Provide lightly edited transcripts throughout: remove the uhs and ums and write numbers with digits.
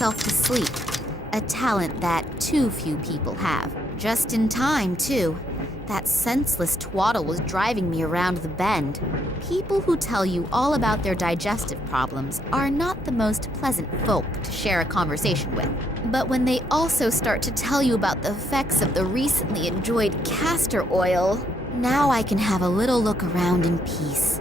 himself to sleep, a talent that too few people have. Just in time, too. That senseless twaddle was driving me around the bend. People who tell you all about their digestive problems are not the most pleasant folk to share a conversation with. But when they also start to tell you about the effects of the recently enjoyed castor oil, now I can have a little look around in peace.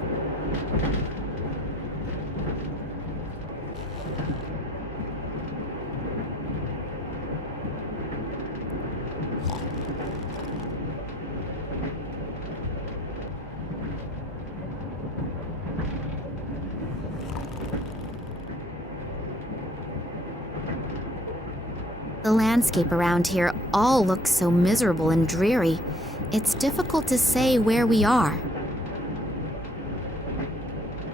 The landscape around here all looks so miserable and dreary. It's difficult to say where we are.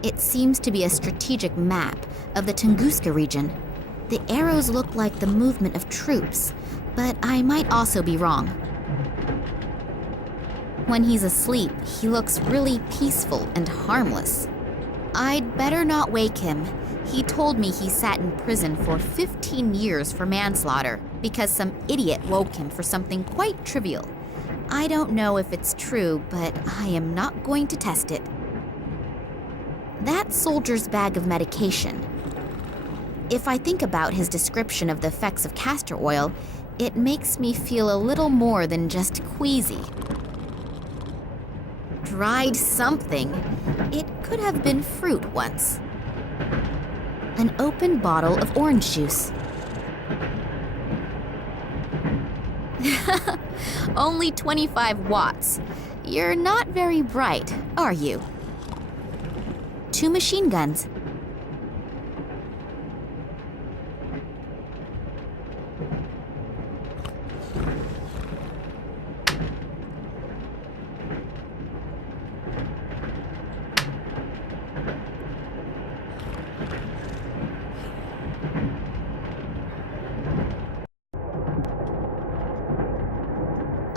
It seems to be a strategic map of the Tunguska region. The arrows look like the movement of troops, but I might also be wrong. When he's asleep, he looks really peaceful and harmless. I'd better not wake him. He told me he sat in prison for 15 years for manslaughter because some idiot woke him for something quite trivial. I don't know if it's true, but I am not going to test it. That soldier's bag of medication. If I think about his description of the effects of castor oil, it makes me feel a little more than just queasy. Dried something. It could have been fruit once. An open bottle of orange juice. Only 25 watts. You're not very bright, are you? 2 machine guns.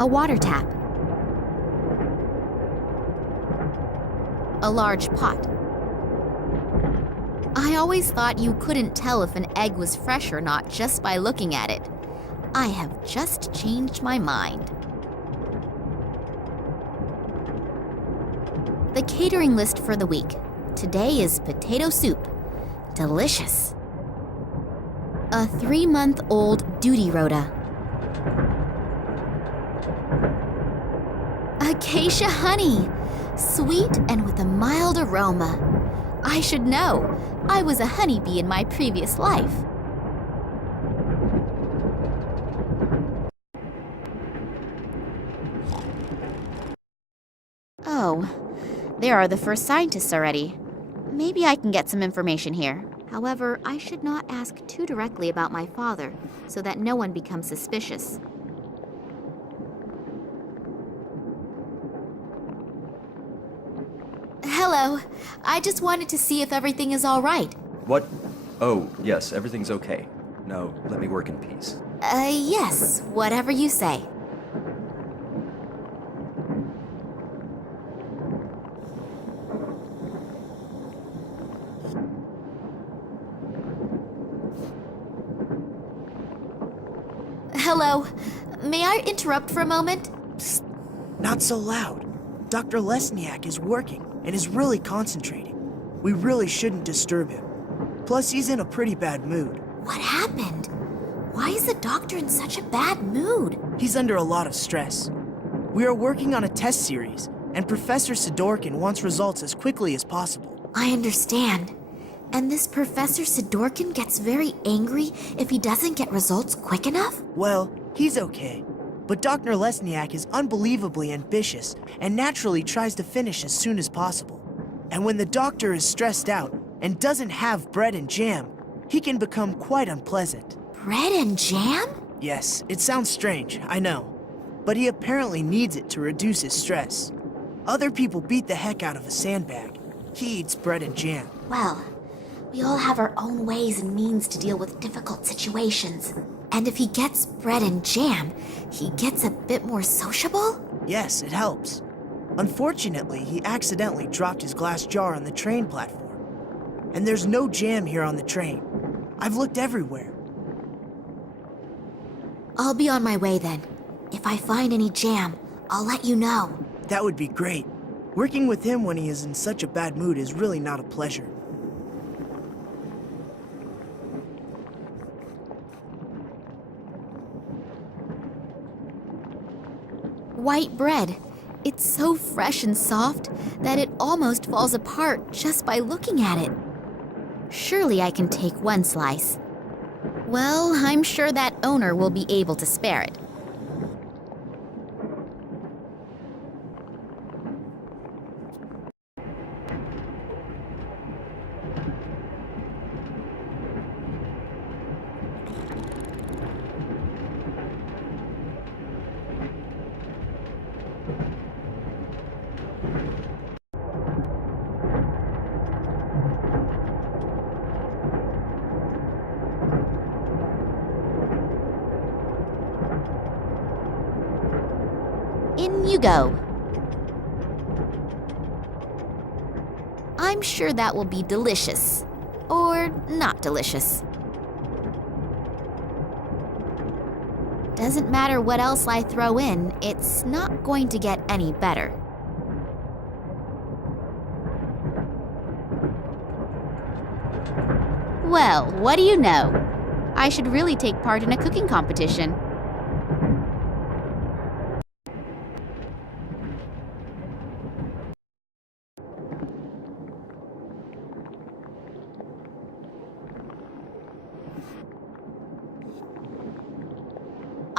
A water tap. A large pot. I always thought you couldn't tell if an egg was fresh or not just by looking at it. I have just changed my mind. The catering list for the week. Today is potato soup. Delicious. A 3-month-old duty rota. Acacia honey, sweet and with a mild aroma. I should know. I was a honeybee in my previous life. Oh, there are the first scientists already. Maybe I can get some information here. However, I should not ask too directly about my father, so that no one becomes suspicious. Hello. I just wanted to see if everything is all right. What? Oh, yes, everything's okay. Now, let me work in peace. Yes, whatever you say. Hello. May I interrupt for a moment? Psst, not so loud. Dr. Lesniak is working and is really concentrating. We really shouldn't disturb him. Plus, he's in a pretty bad mood. What happened? Why is the doctor in such a bad mood? He's under a lot of stress. We are working on a test series, and Professor Sidorkin wants results as quickly as possible. I understand. And this Professor Sidorkin gets very angry if he doesn't get results quick enough? Well, he's okay. But Dr. Lesniak is unbelievably ambitious and naturally tries to finish as soon as possible. And when the doctor is stressed out and doesn't have bread and jam, he can become quite unpleasant. Bread and jam? Yes, it sounds strange, I know. But he apparently needs it to reduce his stress. Other people beat the heck out of a sandbag. He eats bread and jam. Well, we all have our own ways and means to deal with difficult situations. And if he gets bread and jam, he gets a bit more sociable? Yes, it helps. Unfortunately, he accidentally dropped his glass jar on the train platform. And there's no jam here on the train. I've looked everywhere. I'll be on my way then. If I find any jam, I'll let you know. That would be great. Working with him when he is in such a bad mood is really not a pleasure. White bread. It's so fresh and soft that it almost falls apart just by looking at it. Surely I can take one slice. Well, I'm sure that owner will be able to spare it. In you go. I'm sure that will be delicious. Or not delicious. Doesn't matter what else I throw in, it's not going to get any better. Well, what do you know? I should really take part in a cooking competition.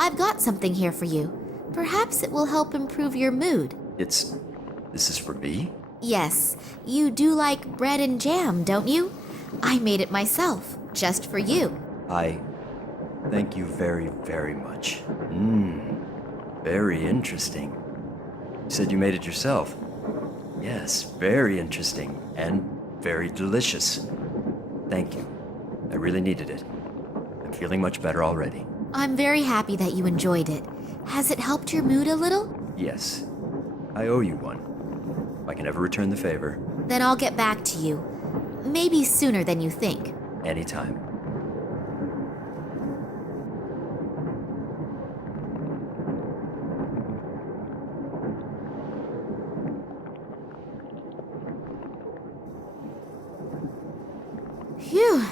I've got something here for you. Perhaps it will help improve your mood. This is for me? Yes, you do like bread and jam, don't you? I made it myself, just for you. Thank you very, very much. Very interesting. You said you made it yourself. Yes, very interesting and very delicious. Thank you. I really needed it. I'm feeling much better already. I'm very happy that you enjoyed it. Has it helped your mood a little? Yes. I owe you one. If I can ever return the favor. Then I'll get back to you. Maybe sooner than you think. Anytime. Phew,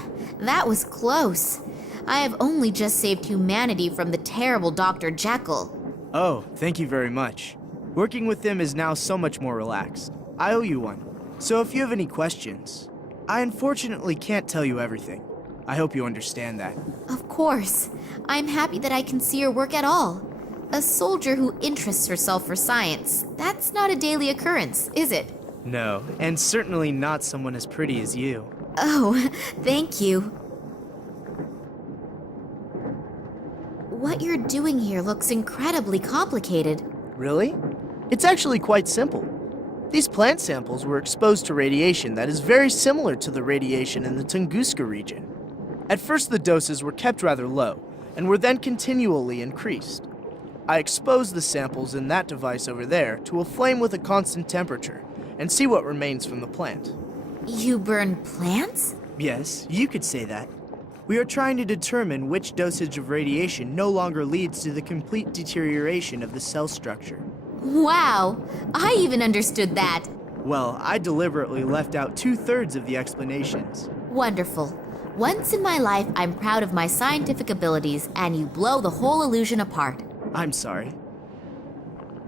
that was close. I have only just saved humanity from the terrible Dr. Jekyll. Oh, thank you very much. Working with him is now so much more relaxed. I owe you one. So if you have any questions, I unfortunately can't tell you everything. I hope you understand that. Of course. I'm happy that I can see your work at all. A soldier who interests herself for science, that's not a daily occurrence, is it? No, and certainly not someone as pretty as you. Oh, thank you. What you're doing here looks incredibly complicated. Really? It's actually quite simple. These plant samples were exposed to radiation that is very similar to the radiation in the Tunguska region. At first the doses were kept rather low, and were then continually increased. I exposed the samples in that device over there to a flame with a constant temperature, and see what remains from the plant. You burn plants? Yes, you could say that. We are trying to determine which dosage of radiation no longer leads to the complete deterioration of the cell structure. Wow, I even understood that. Well, I deliberately left out 2/3 of the explanations. Wonderful. Once in my life, I'm proud of my scientific abilities, and you blow the whole illusion apart. I'm sorry.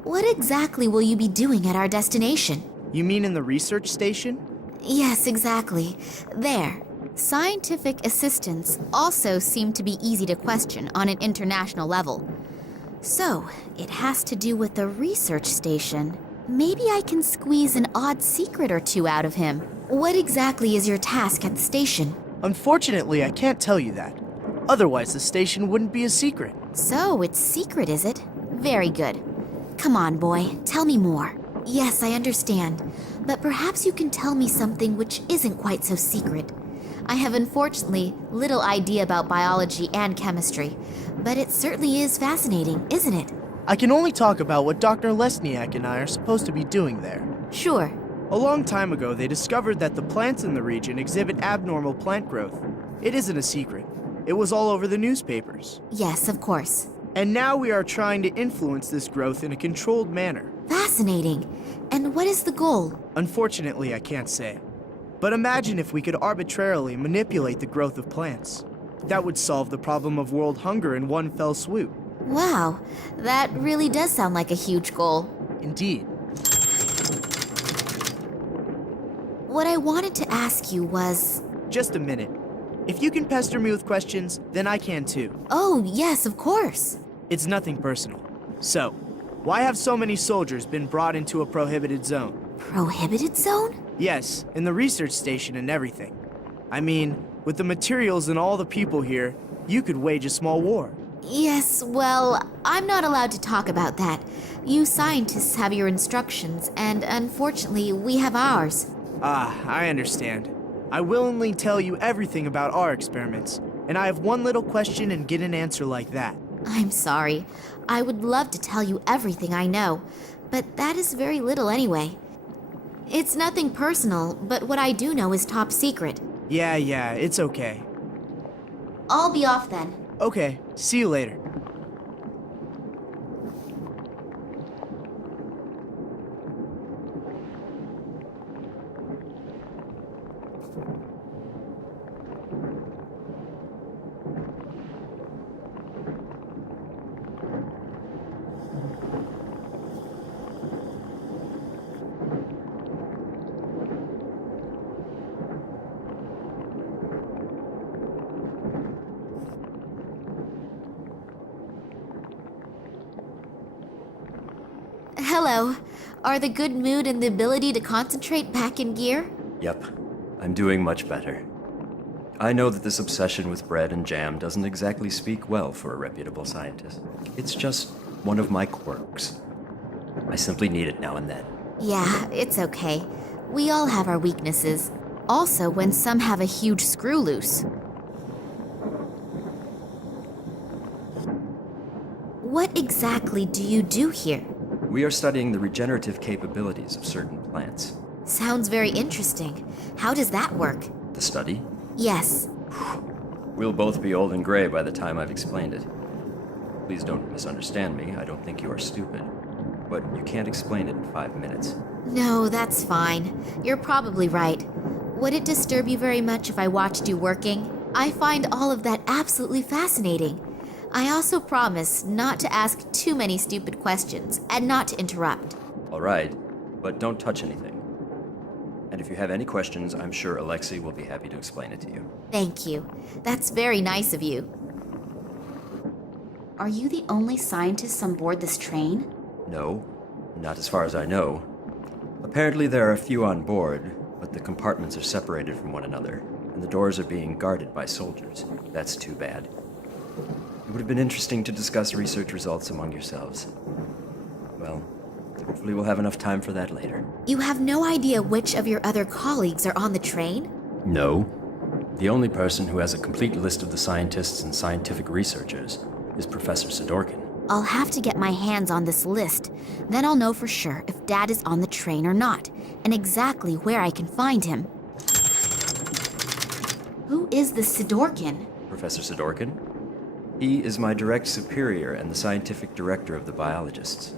What exactly will you be doing at our destination? You mean in the research station? Yes, exactly. There. Scientific assistants also seem to be easy to question on an international level. So, it has to do with the research station. Maybe I can squeeze an odd secret or two out of him. What exactly is your task at the station? Unfortunately, I can't tell you that. Otherwise, the station wouldn't be a secret. So, it's secret, is it? Very good. Come on, boy, tell me more. Yes, I understand, but perhaps you can tell me something which isn't quite so secret. I have unfortunately little idea about biology and chemistry, but it certainly is fascinating, isn't it? I can only talk about what Dr. Lesniak and I are supposed to be doing there. Sure. A long time ago, they discovered that the plants in the region exhibit abnormal plant growth. It isn't a secret. It was all over the newspapers. Yes, of course. And now we are trying to influence this growth in a controlled manner. Fascinating. And what is the goal? Unfortunately, I can't say. But imagine if we could arbitrarily manipulate the growth of plants. That would solve the problem of world hunger in one fell swoop. Wow, that really does sound like a huge goal. Indeed. What I wanted to ask you was... Just a minute. If you can pester me with questions, then I can too. Oh, yes, of course. It's nothing personal. So, why have so many soldiers been brought into a prohibited zone? Prohibited zone? Yes, in the research station and everything. I mean, with the materials and all the people here, you could wage a small war. Yes, well, I'm not allowed to talk about that. You scientists have your instructions, and unfortunately, we have ours. Ah, I understand. I willingly tell you everything about our experiments, and I have one little question and get an answer like that. I'm sorry. I would love to tell you everything I know, but that is very little anyway. It's nothing personal, but what I do know is top secret. Yeah, it's okay. I'll be off then. Okay, see you later. Hello. Are the good mood and the ability to concentrate back in gear? Yep, I'm doing much better. I know that this obsession with bread and jam doesn't exactly speak well for a reputable scientist. It's just one of my quirks. I simply need it now and then. Yeah, it's okay. We all have our weaknesses. Also, when some have a huge screw loose. What exactly do you do here? We are studying the regenerative capabilities of certain plants. Sounds very interesting. How does that work? The study? Yes. We'll both be old and gray by the time I've explained it. Please don't misunderstand me. I don't think you are stupid. But you can't explain it in 5 minutes. No, that's fine. You're probably right. Would it disturb you very much if I watched you working? I find all of that absolutely fascinating. I also promise not to ask too many stupid questions and not to interrupt. All right, but don't touch anything. And if you have any questions, I'm sure Alexei will be happy to explain it to you. Thank you. That's very nice of you. Are you the only scientists on board this train? No, not as far as I know. Apparently there are a few on board, but the compartments are separated from one another, and the doors are being guarded by soldiers. That's too bad. It would have been interesting to discuss research results among yourselves. Well, hopefully we'll have enough time for that later. You have no idea which of your other colleagues are on the train? No. The only person who has a complete list of the scientists and scientific researchers is Professor Sidorkin. I'll have to get my hands on this list. Then I'll know for sure if Dad is on the train or not, and exactly where I can find him. Who is this Sidorkin? Professor Sidorkin? He is my direct superior and the scientific director of the biologists.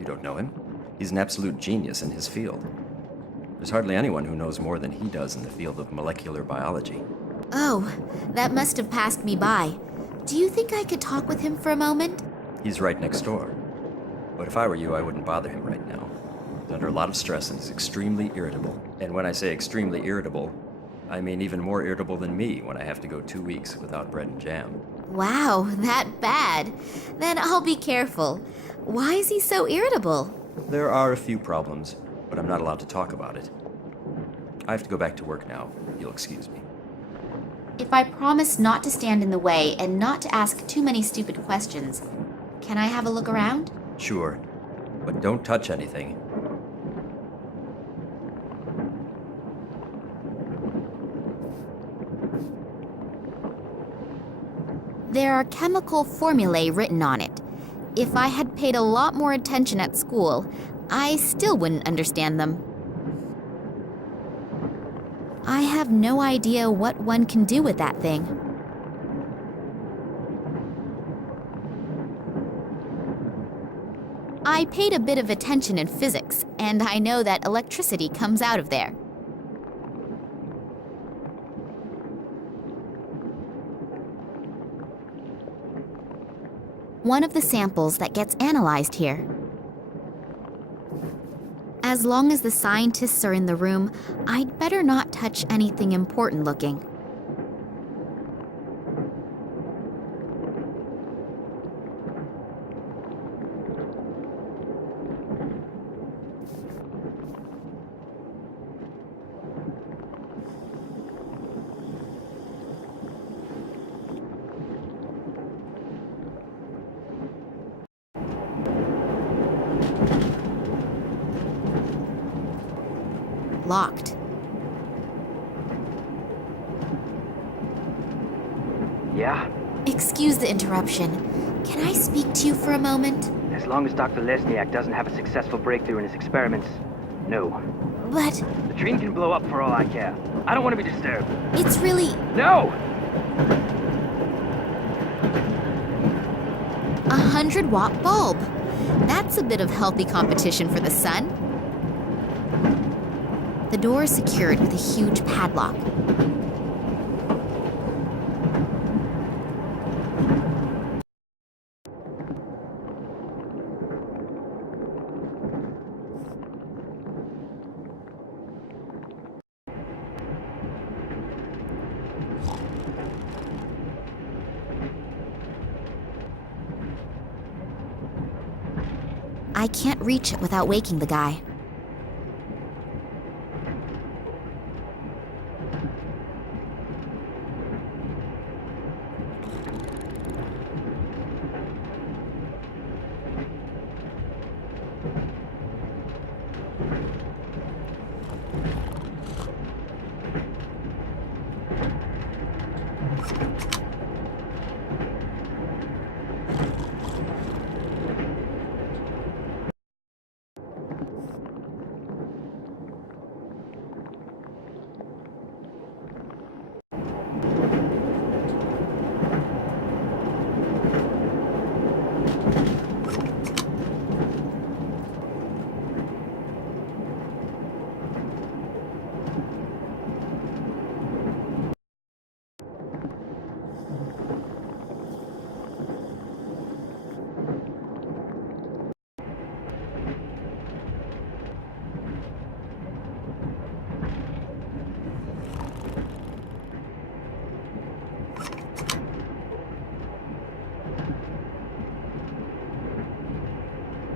You don't know him? He's an absolute genius in his field. There's hardly anyone who knows more than he does in the field of molecular biology. Oh, that must have passed me by. Do you think I could talk with him for a moment? He's right next door. But if I were you, I wouldn't bother him right now. He's under a lot of stress and is extremely irritable. And when I say extremely irritable, I mean even more irritable than me when I have to go 2 weeks without bread and jam. Wow, that bad. Then I'll be careful. Why is he so irritable? There are a few problems, but I'm not allowed to talk about it. I have to go back to work now. You'll excuse me. If I promise not to stand in the way and not to ask too many stupid questions, can I have a look around? Sure, but don't touch anything. There are chemical formulae written on it. If I had paid a lot more attention at school, I still wouldn't understand them. I have no idea what one can do with that thing. I paid a bit of attention in physics, and I know that electricity comes out of there. One of the samples that gets analyzed here. As long as the scientists are in the room, I'd better not touch anything important looking. Locked. Yeah? Excuse the interruption. Can I speak to you for a moment? As long as Dr. Lesniak doesn't have a successful breakthrough in his experiments, no. But The dream can blow up for all I care. I don't want to be disturbed. it's really No! 100-watt bulb. That's a bit of healthy competition for the sun. The door is secured with a huge padlock. I can't reach it without waking the guy.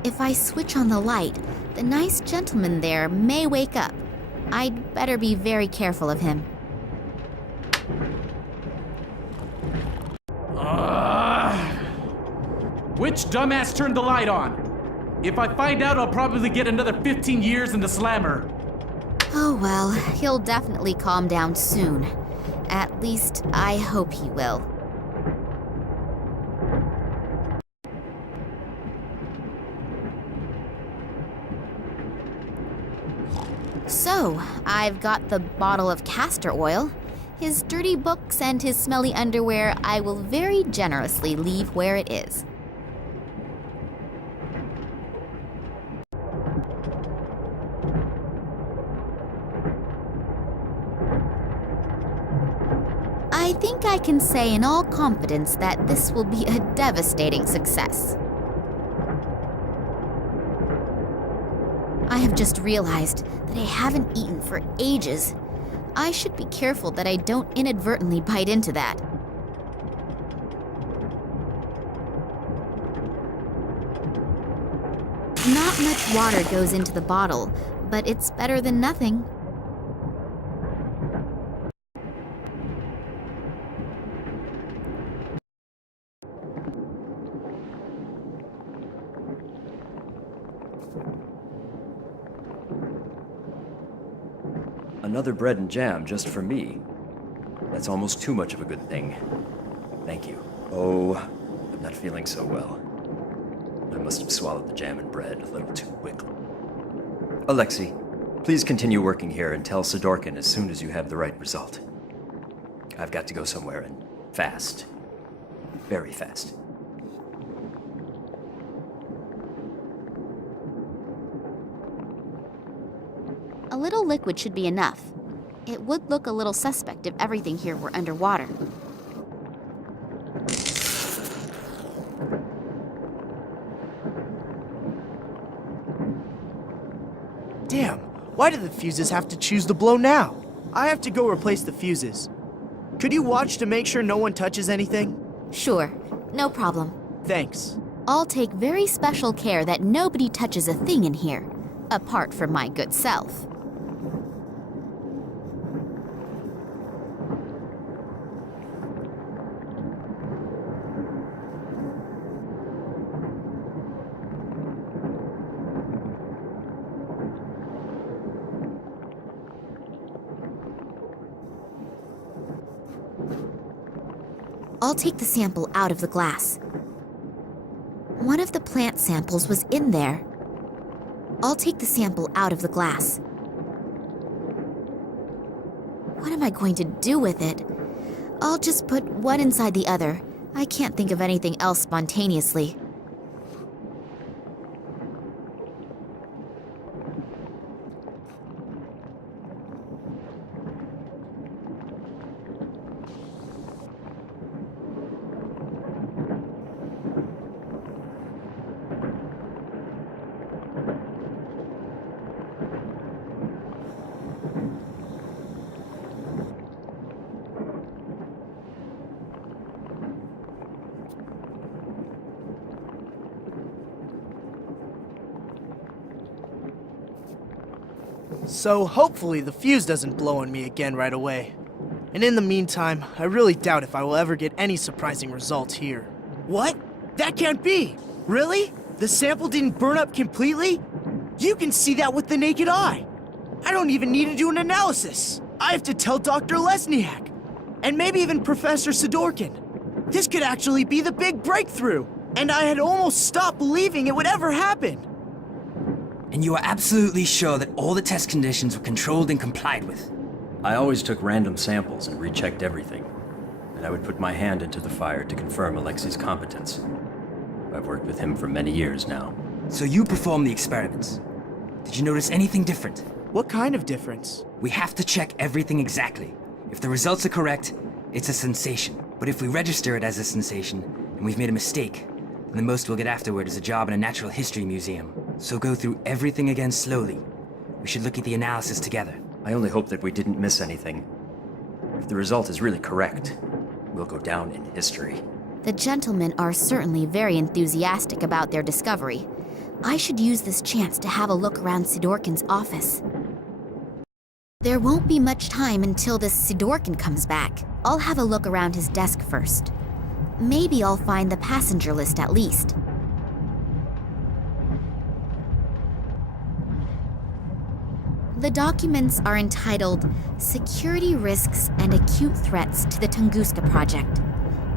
If I switch on the light, the nice gentleman there may wake up. I'd better be very careful of him. Which dumbass turned the light on? If I find out, I'll probably get another 15 years in the slammer. Oh well, he'll definitely calm down soon. At least, I hope he will. So, I've got the bottle of castor oil. His dirty books and his smelly underwear I will very generously leave where it is. I think I can say in all confidence that this will be a devastating success. I have just realized that I haven't eaten for ages. I should be careful that I don't inadvertently bite into that. Not much water goes into the bottle, but it's better than nothing. Another bread and jam just for me. That's almost too much of a good thing. Thank you. Oh, I'm not feeling so well. I must have swallowed the jam and bread a little too quickly. Alexei, please continue working here and tell Sidorkin as soon as you have the right result. I've got to go somewhere and fast. Very fast. A little liquid should be enough. It would look a little suspect if everything here were underwater. Damn, why do the fuses have to choose to blow now? I have to go replace the fuses. Could you watch to make sure no one touches anything? Sure, no problem. Thanks. I'll take very special care that nobody touches a thing in here, apart from my good self. I'll take the sample out of the glass. One of the plant samples was in there. I'll take the sample out of the glass. What am I going to do with it? I'll just put one inside the other. I can't think of anything else spontaneously. So hopefully the fuse doesn't blow on me again right away. And in the meantime, I really doubt if I will ever get any surprising results here. What? That can't be! Really? The sample didn't burn up completely? You can see that with the naked eye! I don't even need to do an analysis! I have to tell Dr. Lesniak! And maybe even Professor Sidorkin! This could actually be the big breakthrough! And I had almost stopped believing it would ever happen! And you are absolutely sure that all the test conditions were controlled and complied with? I always took random samples and rechecked everything. And I would put my hand into the fire to confirm Alexei's competence. I've worked with him for many years now. So you performed the experiments. Did you notice anything different? What kind of difference? We have to check everything exactly. If the results are correct, it's a sensation. But if we register it as a sensation, and we've made a mistake, then the most we'll get afterward is a job in a natural history museum. So go through everything again slowly. We should look at the analysis together. I only hope that we didn't miss anything. If the result is really correct, we'll go down in history. The gentlemen are certainly very enthusiastic about their discovery. I should use this chance to have a look around Sidorkin's office. There won't be much time until this Sidorkin comes back. I'll have a look around his desk first. Maybe I'll find the passenger list at least. The documents are entitled Security Risks and Acute Threats to the Tunguska Project.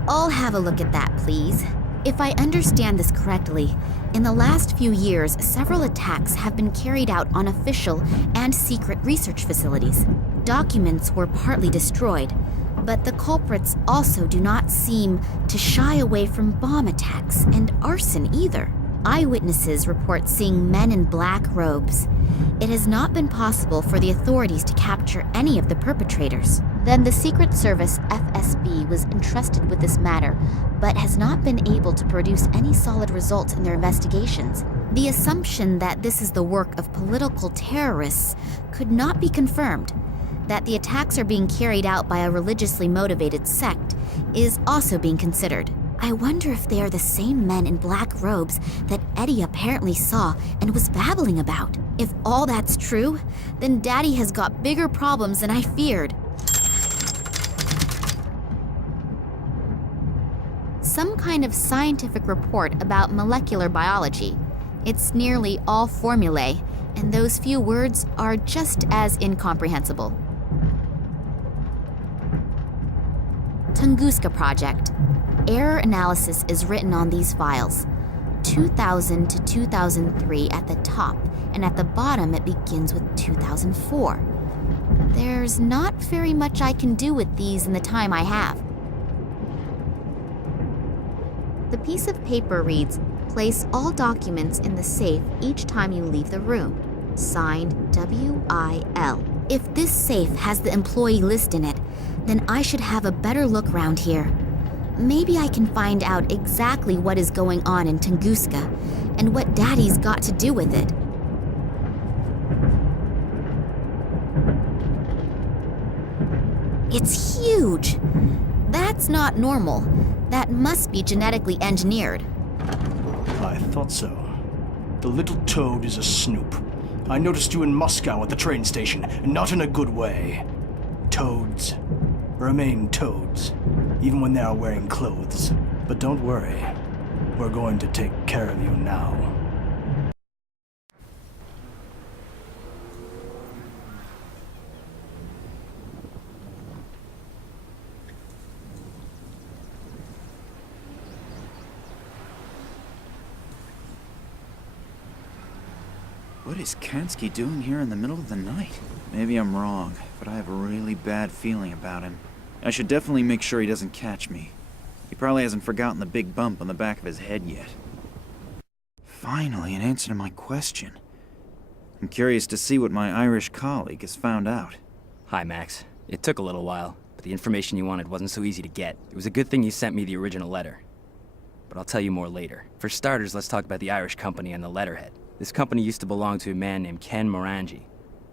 I'll have a look at that, please. If I understand this correctly, in the last few years, several attacks have been carried out on official and secret research facilities. Documents were partly destroyed, but the culprits also do not seem to shy away from bomb attacks and arson either. Eyewitnesses report seeing men in black robes. It has not been possible for the authorities to capture any of the perpetrators. Then the Secret Service FSB was entrusted with this matter, but has not been able to produce any solid results in their investigations. The assumption that this is the work of political terrorists could not be confirmed. That the attacks are being carried out by a religiously motivated sect is also being considered. I wonder if they are the same men in black robes that Eddie apparently saw and was babbling about. If all that's true, then Daddy has got bigger problems than I feared. Some kind of scientific report about molecular biology. It's nearly all formulae, and those few words are just as incomprehensible. Tunguska Project. Error analysis is written on these files. 2000 to 2003 at the top, and at the bottom it begins with 2004. There's not very much I can do with these in the time I have. The piece of paper reads, "Place all documents in the safe each time you leave the room." Signed, W.I.L. If this safe has the employee list in it, then I should have a better look around here. Maybe I can find out exactly what is going on in Tunguska and what Daddy's got to do with it. It's huge! That's not normal. That must be genetically engineered. I thought so. The little toad is a snoop. I noticed you in Moscow at the train station, and not in a good way. Toads remain toads, even when they are wearing clothes. But don't worry, we're going to take care of you now. What is Kansky doing here in the middle of the night? Maybe I'm wrong, but I have a really bad feeling about him. I should definitely make sure he doesn't catch me. He probably hasn't forgotten the big bump on the back of his head yet. Finally, an answer to my question. I'm curious to see what my Irish colleague has found out. Hi, Max. It took a little while, but the information you wanted wasn't so easy to get. It was a good thing you sent me the original letter. But I'll tell you more later. For starters, let's talk about the Irish company and the letterhead. This company used to belong to a man named Ken Morangi,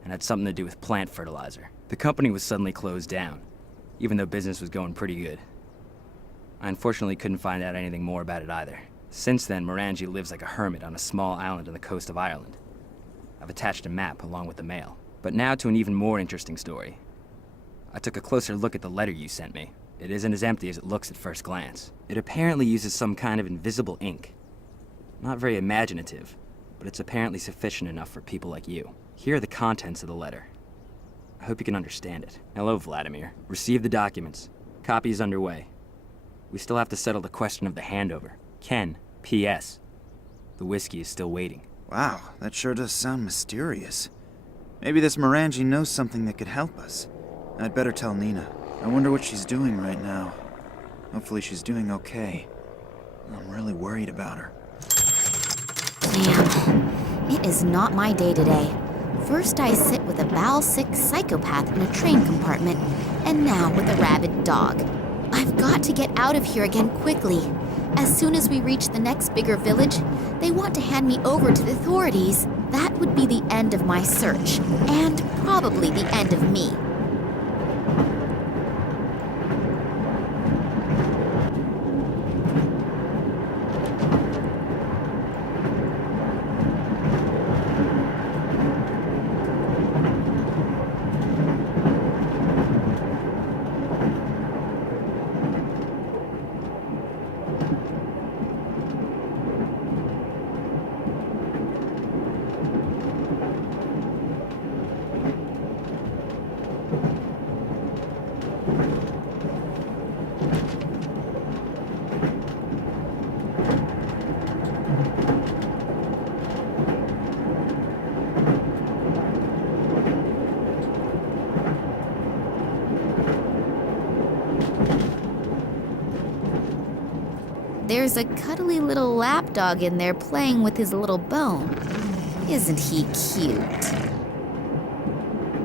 and had something to do with plant fertilizer. The company was suddenly closed down, even though business was going pretty good. I unfortunately couldn't find out anything more about it either. Since then, Morangi lives like a hermit on a small island on the coast of Ireland. I've attached a map along with the mail. But now to an even more interesting story. I took a closer look at the letter you sent me. It isn't as empty as it looks at first glance. It apparently uses some kind of invisible ink. Not very imaginative, but it's apparently sufficient enough for people like you. Here are the contents of the letter. I hope you can understand it. Hello, Vladimir. Receive the documents. Copy is underway. We still have to settle the question of the handover. Ken, P.S. The whiskey is still waiting. Wow, that sure does sound mysterious. Maybe this Morangi knows something that could help us. I'd better tell Nina. I wonder what she's doing right now. Hopefully she's doing okay. I'm really worried about her. Damn. It is not my day today. First I sit with a bowel-sick psychopath in a train compartment, and now with a rabid dog. I've got to get out of here again quickly. As soon as we reach the next bigger village, they want to hand me over to the authorities. That would be the end of my search, and probably the end of me. There's a cuddly little lapdog in there playing with his little bone. Isn't he cute?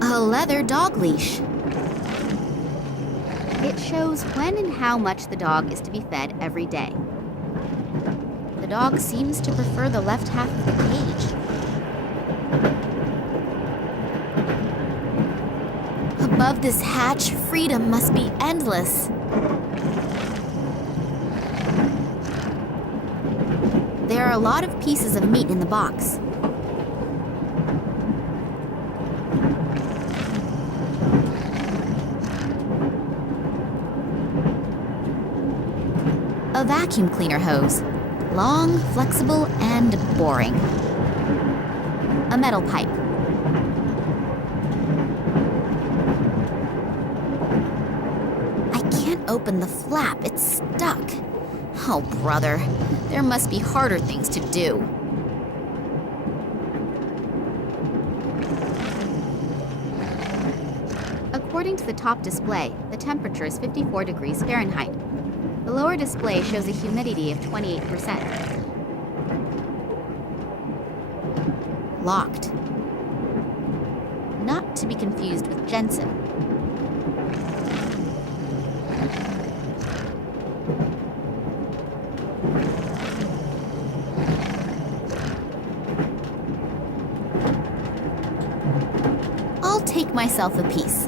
A leather dog leash. It shows when and how much the dog is to be fed every day. The dog seems to prefer the left half of the cage. Above this hatch, freedom must be endless. There are a lot of pieces of meat in the box. A vacuum cleaner hose. Long, flexible, and boring. A metal pipe. I can't open the flap. It's stuck. Oh, brother. There must be harder things to do. According to the top display, the temperature is 54 degrees Fahrenheit. The lower display shows a humidity of 28%. Locked. not to be confused with Jensen. I'll take myself a piece.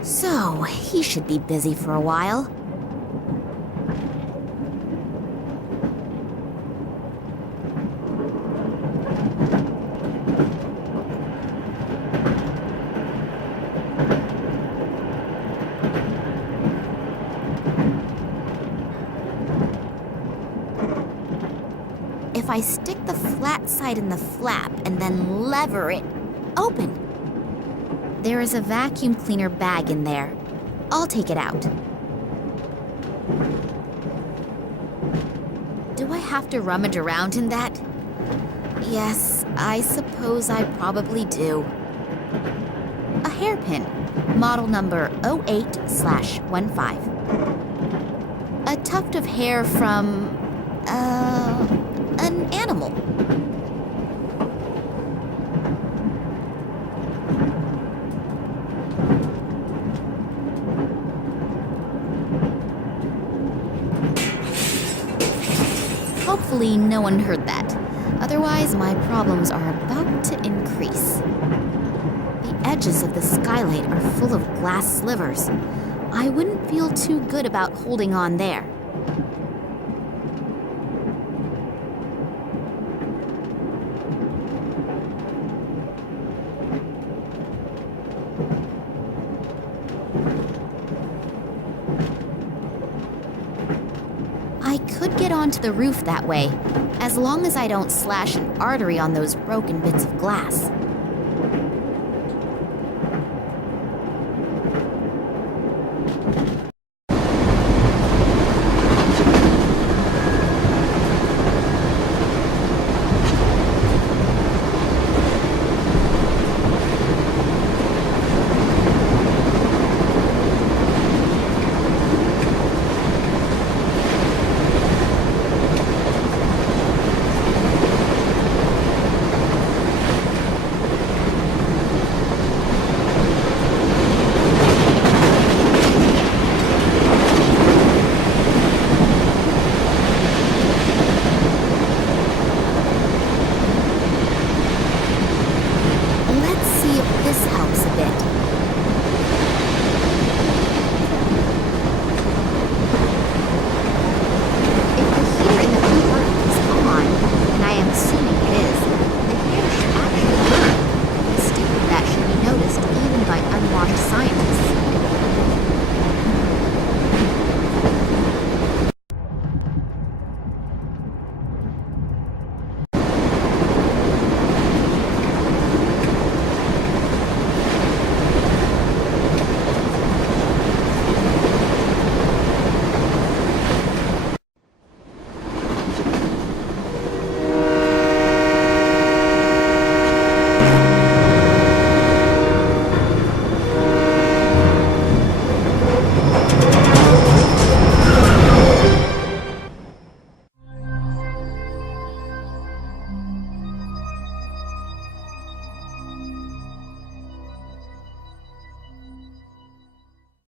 So, he should be busy for a while. If I stick the flat side in the flap and then lever it open. There is a vacuum cleaner bag in there. I'll take it out. Do I have to rummage around in that? Yes, I suppose I probably do. A hairpin, model number 08/15. A tuft of hair from, an animal. Hopefully no one heard that. Otherwise, my problems are about to increase. The edges of the skylight are full of glass slivers. I wouldn't feel too good about holding on there. I could get onto the roof that way, as long as I don't slash an artery on those broken bits of glass.